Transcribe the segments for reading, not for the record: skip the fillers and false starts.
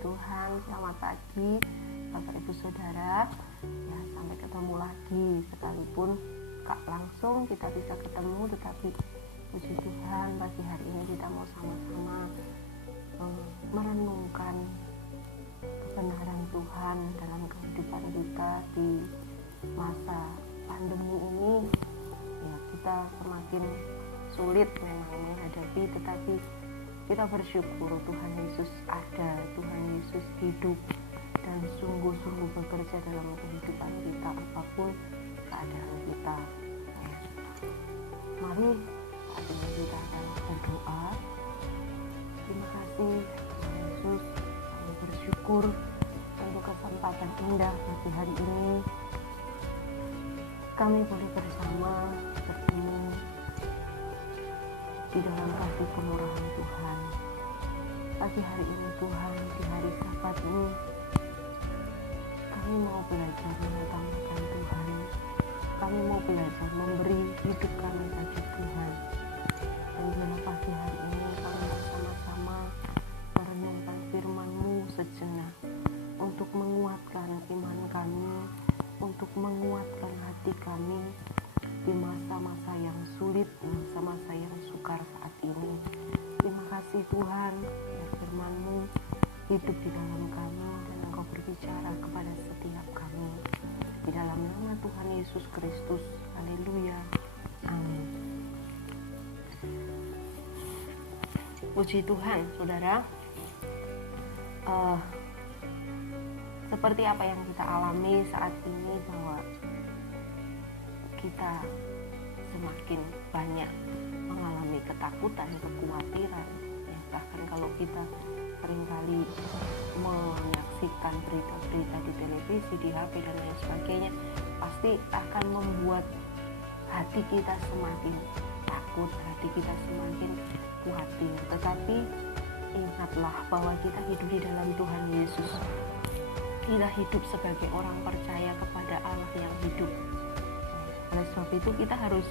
Tuhan, selamat pagi Bapak Ibu Saudara. Ya, sampai ketemu lagi, sekalipun gak langsung kita bisa ketemu, tetapi puji Tuhan pagi hari ini kita mau sama-sama merenungkan kebenaran Tuhan dalam kehidupan kita di masa pandemi ini. Ya, kita semakin sulit memang menghadapi, tetapi kita bersyukur Tuhan Yesus ada, Tuhan Yesus hidup dan sungguh-sungguh bekerja dalam kehidupan kita apapun keadaan kita. Mari saat ini kita akan berdoa. Terima kasih Tuhan Yesus, kami bersyukur untuk kesempatan indah pagi hari ini. Kami boleh bersama bertemu di dalam kasih kemurahan Tuhan. Pagi hari ini Tuhan, di hari Sabat ini, kami mau belajar mengutamakan Tuhan. Kami mau belajar memberi hidup kami bagi Tuhan. Dan dalam pagi hari ini kami bersama-sama merenungkan firman-Mu sejenak untuk menguatkan iman kami, untuk menguatkan hati kami di masa-masa yang sulit, masa-masa yang sukar saat ini. Terima kasih Tuhan, ya firman-Mu hidup di dalam kami dan Engkau berbicara kepada setiap kami. Di dalam nama Tuhan Yesus Kristus, haleluya, amin. Puji Tuhan, saudara. Seperti apa yang kita alami saat ini, bahwa kita semakin banyak mengalami ketakutan, kekhawatiran. Ya, bahkan kalau kita seringkali menyaksikan berita-berita di televisi, di HP dan lain sebagainya, pasti akan membuat hati kita semakin takut, hati kita semakin khawatir. Tetapi ingatlah bahwa kita hidup di dalam Tuhan Yesus. Kita hidup sebagai orang percaya kepada Allah yang hidup. Oleh sebab itu kita harus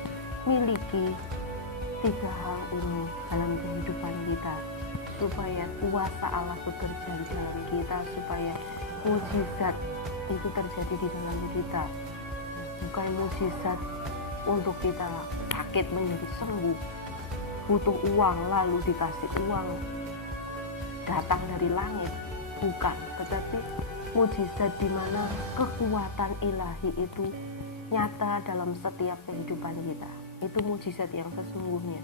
miliki 3 hal ini dalam kehidupan kita, supaya kuasa Allah bekerja di dalam kita, supaya mujizat itu terjadi di dalam kita. Bukan mujizat untuk kita sakit menjadi sembuh, butuh uang lalu dikasih uang datang dari langit, bukan. Tetapi mujizat di mana kekuatan ilahi itu nyata dalam setiap kehidupan kita. Itu mujizat yang sesungguhnya.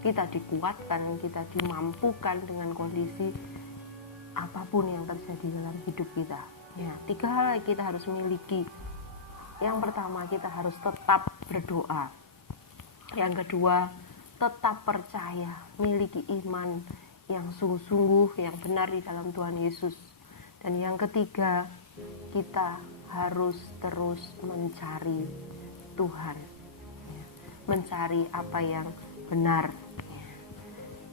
Kita dikuatkan, kita dimampukan dengan kondisi apapun yang terjadi dalam hidup kita. Ya, 3 hal yang kita harus miliki. Yang pertama, kita harus tetap berdoa. Yang kedua, tetap percaya, miliki iman yang sungguh-sungguh, yang benar di dalam Tuhan Yesus. Dan yang ketiga, kita harus terus mencari Tuhan, mencari apa yang benar.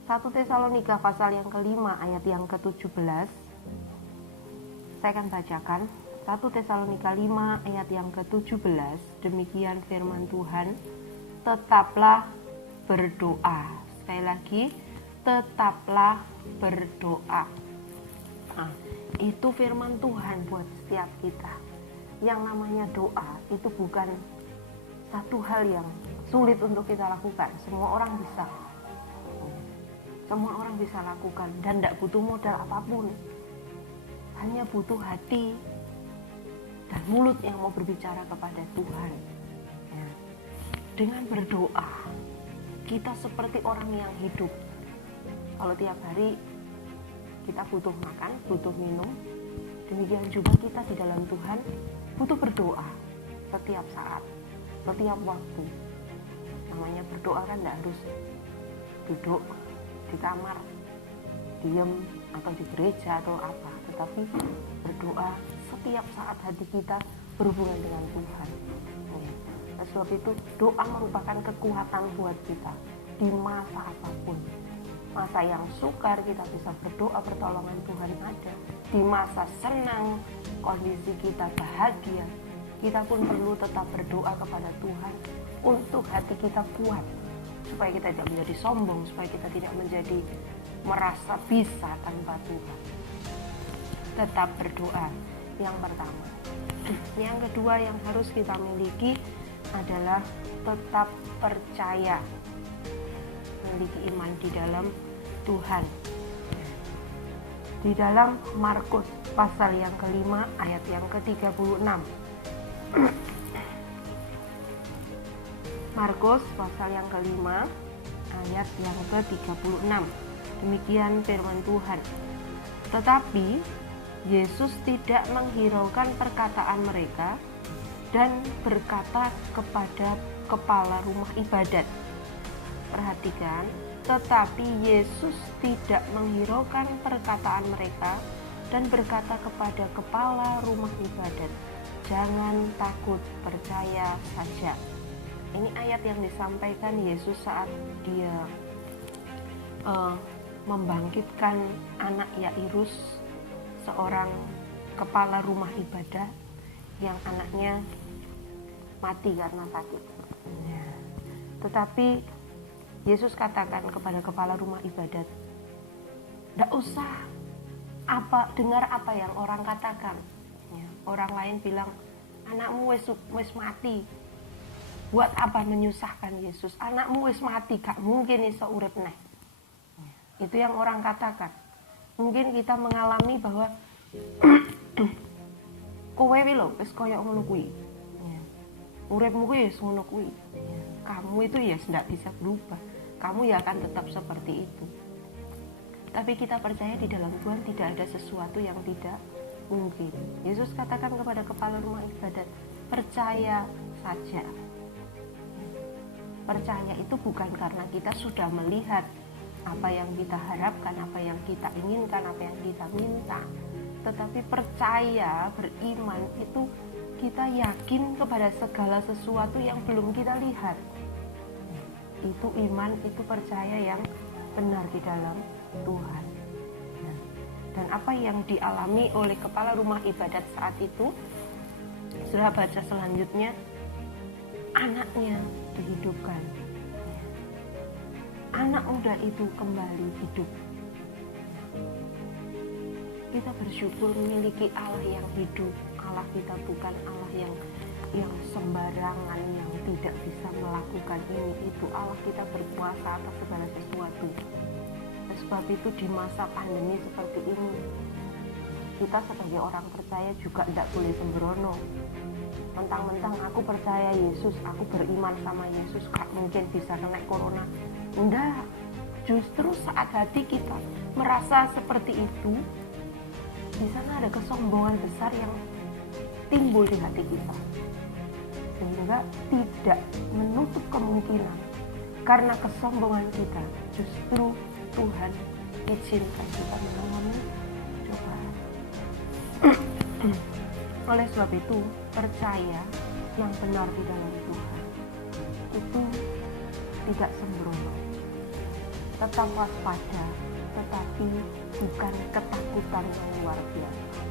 1 Tesalonika pasal yang kelima ayat yang ke-17, saya akan bacakan. 1 Tesalonika 5 ayat yang ke-17, demikian firman Tuhan, tetaplah berdoa. Sekali lagi, tetaplah berdoa. Nah, itu firman Tuhan buat setiap kita. Yang namanya doa itu bukan satu hal yang sulit untuk kita lakukan. Semua orang bisa. Semua orang bisa lakukan dan tidak butuh modal apapun. Hanya butuh hati dan mulut yang mau berbicara kepada Tuhan. Ya. Dengan berdoa, kita seperti orang yang hidup. Kalau tiap hari kita butuh makan, butuh minum, demikian juga kita di dalam Tuhan butuh berdoa setiap saat, setiap waktu. Namanya berdoa kan tidak harus duduk di kamar, diam, atau di gereja atau apa, tetapi berdoa setiap saat hati kita berhubungan dengan Tuhan. Nah, sebab itu doa merupakan kekuatan buat kita di masa apapun. Masa yang sukar kita bisa berdoa, pertolongan Tuhan ada. Di masa senang, kondisi kita bahagia, kita pun perlu tetap berdoa kepada Tuhan untuk hati kita kuat, supaya kita tidak menjadi sombong, supaya kita tidak menjadi merasa bisa tanpa Tuhan. tetap berdoa. Yang pertama. Yang kedua yang harus kita miliki adalah tetap percaya, memiliki iman di dalam Tuhan. Di dalam Markus pasal yang kelima ayat yang ke-36. Markus pasal yang kelima ayat yang ke-36. Demikian firman Tuhan. Tetapi Yesus tidak menghiraukan perkataan mereka dan berkata kepada kepala rumah ibadat. Perhatikan, tetapi Yesus tidak menghiraukan perkataan mereka dan berkata kepada kepala rumah ibadat, jangan takut, percaya saja. Ini ayat yang disampaikan Yesus saat dia membangkitkan anak Yairus, seorang kepala rumah ibadah yang anaknya mati karena sakit. Tetapi Yesus katakan kepada kepala rumah ibadat, tidak usah dengar apa yang orang katakan. Orang lain bilang, anakmu wis mati. Buat apa menyusahkan Yesus? Anakmu wis mati, gak mungkin iso urip neh. Itu yang orang katakan. Mungkin kita mengalami bahwa kowe lho wis koyo ngono kuwi. Uripmu kuwi wis ngono kuwi. Kamu itu ya tidak bisa berubah. Kamu ya akan tetap seperti itu. Tapi kita percaya di dalam Tuhan tidak ada sesuatu yang tidak mungkin. Yesus katakan kepada kepala rumah ibadat, percaya saja. Percaya itu bukan karena kita sudah melihat apa yang kita harapkan, apa yang kita inginkan, apa yang kita minta. Tetapi percaya, beriman itu kita yakin kepada segala sesuatu yang belum kita lihat. Itu iman, itu percaya yang benar di dalam Tuhan. Dan apa yang dialami oleh kepala rumah ibadat saat itu, sudah baca selanjutnya, anaknya dihidupkan. Anak muda itu kembali hidup. Kita bersyukur memiliki Allah yang hidup. Allah kita bukan Allah yang sembarangan, yang tidak bisa melakukan ini itu. Allah kita berkuasa atas segala sesuatu. Sebab itu di masa pandemi seperti ini, kita sebagai orang percaya juga tidak boleh sembrono. Mentang-mentang aku percaya Yesus, aku beriman sama Yesus, gak mungkin bisa kena corona. Enggak, justru saat hati kita merasa seperti itu, di sana ada kesombongan besar yang timbul di hati kita. Sehingga tidak menutup kemungkinan, karena kesombongan kita, justru Tuhan izinkan kita mengalami cobaan. Oleh sebab itu, percaya yang benar di dalam Tuhan itu tidak sembrono. Tetap waspada, tetapi bukan ketakutan yang luar biasa.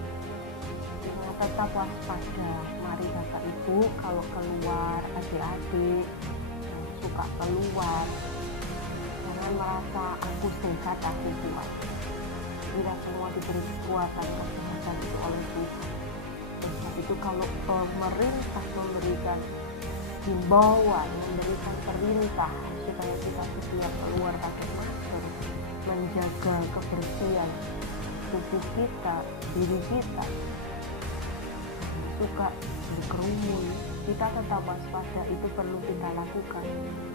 Tetap waspada. Mari Bapak Ibu kalau keluar, adik-adik suka keluar, jangan merasa aku sehat, aku kuat. Kita semua diberi kekuatan kesehatan itu oleh Tuhan. Sebab itu kalau pemerintah memberikan himbauan, memberikan perintah supaya kita setiap keluar pakai masker, menjaga kebersihan tubuh kita, diri kita, suka berkerumun, kita tetap waspada. Itu perlu kita lakukan,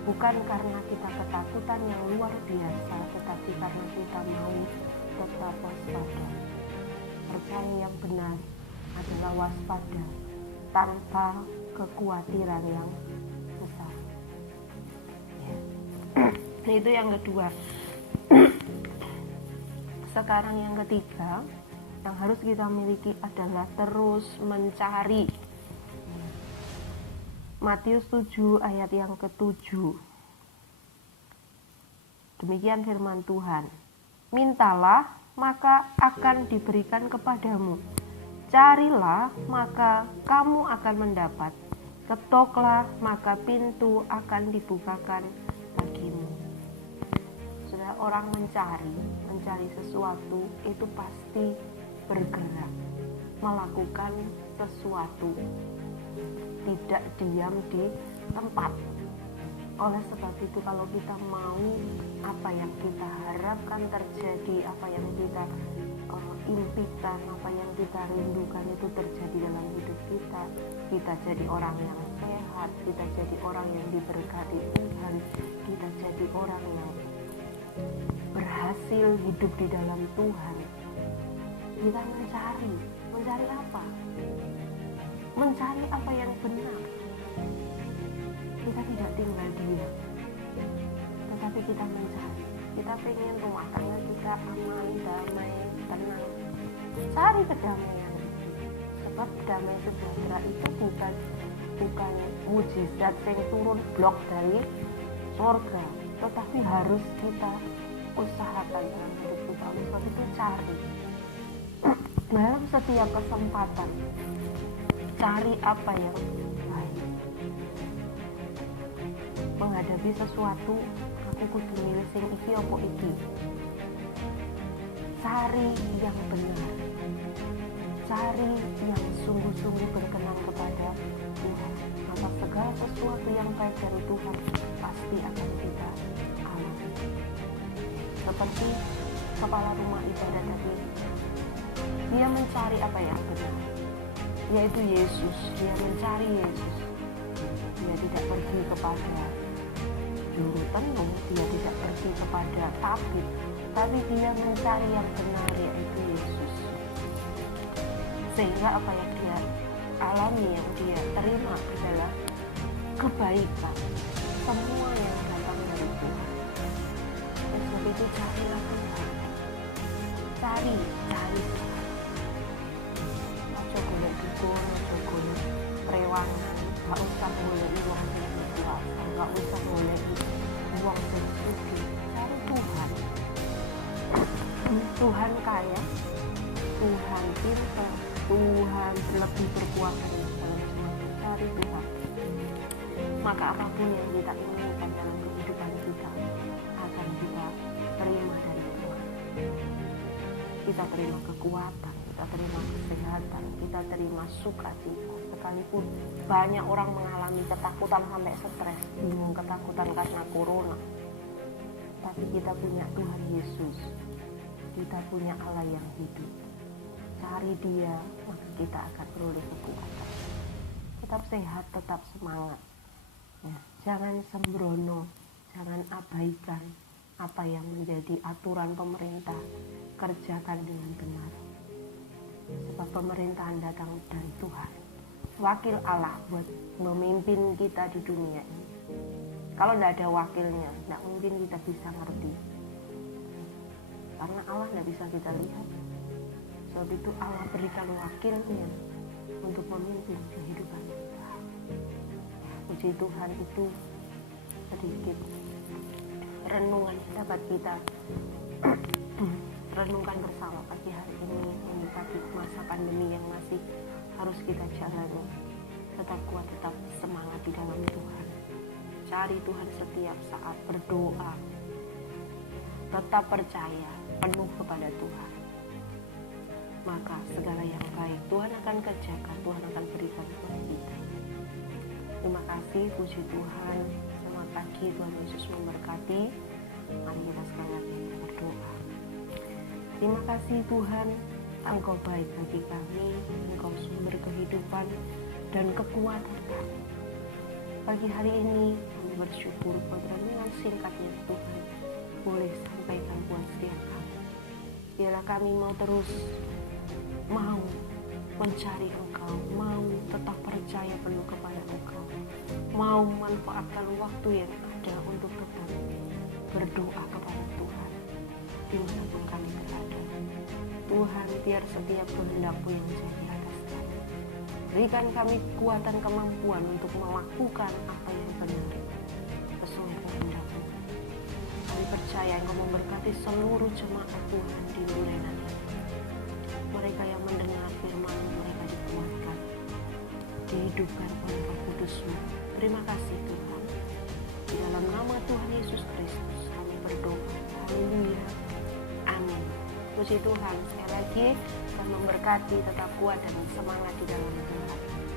bukan karena kita ketakutan yang luar biasa, tetapi karena kita mau tetap waspada. Percaya yang benar adalah waspada tanpa kekhawatiran yang besar. Itu yang kedua. Sekarang yang ketiga yang harus kita miliki adalah terus mencari. Matius 7 ayat yang ke-7. Demikian firman Tuhan. Mintalah, maka akan diberikan kepadamu. Carilah, maka kamu akan mendapat. Ketoklah, maka pintu akan dibukakan bagimu. Sudah orang mencari sesuatu itu pasti bergerak, melakukan sesuatu, tidak diam di tempat. Oleh sebab itu, kalau kita mau apa yang kita harapkan terjadi, apa yang kita impikan, apa yang kita rindukan itu terjadi dalam hidup kita, kita jadi orang yang sehat, kita jadi orang yang diberkati Tuhan, kita jadi orang yang berhasil hidup di dalam Tuhan, kita mencari apa? Mencari apa yang benar. Kita tidak tinggal diam, tetapi kita mencari. Kita pengen rumah tangga kita aman, damai, tenang. Cari kedamaian itu. Sebab damai sejahtera itu bukan mujizat yang turun blok dari surga, tetapi harus kita usahakan dalam hidup kita. Oleh sebab itu cari dalam setiap kesempatan. Cari apa yang baik. Menghadapi sesuatu, aku kudu milih sing iki apa iki. Cari yang benar. Cari yang sungguh-sungguh berkenan kepada Tuhan. Maka segala sesuatu yang baik dari Tuhan pasti akan kita alami. Seperti kepala rumah ibadah tadi, dia mencari apa yang benar, yaitu Yesus. Dia mencari Yesus. Dia tidak pergi kepada juru tenung, dia tidak pergi kepada tabib, tapi dia mencari yang benar, yaitu Yesus. Sehingga apa yang dia alami, yang dia terima adalah kebaikan, semua yang datang dari Tuhan. Dan sebab itu carilah Tuhan, cari ojo golek dukun, ojo golek rewangan, gak usah golek uang sing kuasa, gak usah golek uang sing sugih. Cari Tuhan. Tuhan kaya, Tuhan pintar, Tuhan lebih berkuasa dari segala sesuatu. Cari Tuhan. Maka apapun yang kita inginkan dalam kehidupan kita akan kita terima dari Tuhan. Kita terima kekuatan, kita terima kesehatan, kita terima sukacita. Sekalipun banyak orang mengalami ketakutan sampai stres, bingung, ketakutan karena corona, tapi kita punya Tuhan Yesus, kita punya Allah yang hidup. Cari Dia, maka kita akan beroleh kekuatan. Tetap sehat, tetap semangat. Ya, jangan sembrono, jangan abaikan apa yang menjadi aturan pemerintah. Kerjakan dengan benar. Sebab pemerintahan datang dari Tuhan. Wakil Allah buat memimpin kita di dunia ini. Kalau tidak ada wakilnya, tidak mungkin kita bisa ngerti. Karena Allah tidak bisa kita lihat. Sebab itu Allah berikan wakilnya untuk memimpin kehidupan kita. Puji Tuhan, itu sedikit renungan dapat kita renungkan bersama pagi hari ini menyikapi masa pandemi yang masih harus kita jalani. Tetap kuat, tetap semangat di dalam Tuhan. Cari Tuhan setiap saat, berdoa, tetap percaya penuh kepada Tuhan. Maka segala yang baik Tuhan akan kerjakan, Tuhan akan berikan kepada kita. Terima kasih, puji Tuhan. Selamat pagi, Tuhan Yesus memberkati. Mari kita sekali lagi berdoa. Terima kasih Tuhan, Engkau baik bagi kami, Engkau sumber kehidupan dan kekuatan kami. Pagi hari ini kami bersyukur buat renungan singkatnya Tuhan boleh sampaikan buat setiap kami. Biarlah kami mau terus mencari Engkau, mau tetap percaya penuh kepada Engkau, mau memanfaatkan waktu yang ada untuk tetap berdoa kepada Tuhan dimanapun kami berada. Tuhan, biar setiap kehendak-Mu yang jadi atas kami. Berikan kami kekuatan, kemampuan untuk melakukan apa yang benar sesuai kehendak-Mu. Kami percaya Engkau memberkati seluruh jemaat Tuhan di Lulenan ini. Mereka yang mendengar firman, mereka dikuatkan, dihidupkan oleh Roh Kudus-Mu. Terima kasih Tuhan. Di dalam nama Tuhan Yesus Kristus kami berdoa. Haleluya. Amin. Puji Tuhan. Sekali lagi memberkati, tetap kuat dan semangat di dalam Tuhan.